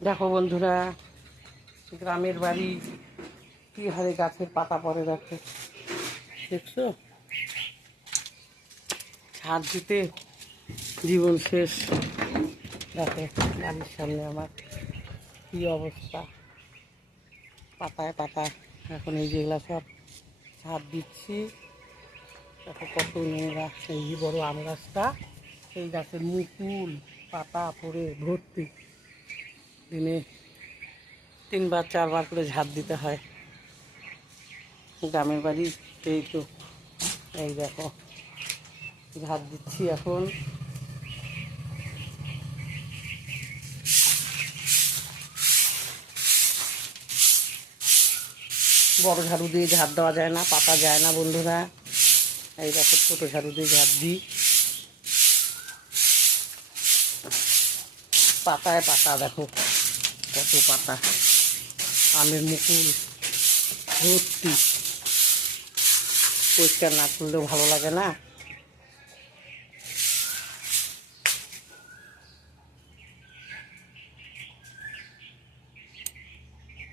দেখো বন্ধুরা, গ্রামের বাড়ি কি হারে গাছের পাতা পড়ে দেখো, দেখছো? ছাদ দিতে জীবন শেষ। দেখো বাড়ির সামনে আমার কি অবস্থা, পাতায় পাতায়। এখন এই যেগুলা সব ছাদ দিচ্ছি। দেখো কত নোংরা। এই যে বড় আম গাছটা, এই গাছের মুকুল পাতা পড়ে ভর্তি। দিনে 3-4 বার করে ঝাড় দিতে হয়। গ্রামের বাড়ি এই তো, এই দেখো ঝাড় দিচ্ছি এখন। বড় ঝাড়ু দিয়ে ঝাড় দেওয়া যায় না, পাতা যায় না বন্ধুরা। এই দেখো ছোটো ঝাড়ু দিয়ে ঝাড় দিই। পাতায় পাতা দেখো, কত পাতা, আমের মুকুল ভর্তি। পরিষ্কার না করলেও ভালো লাগে না।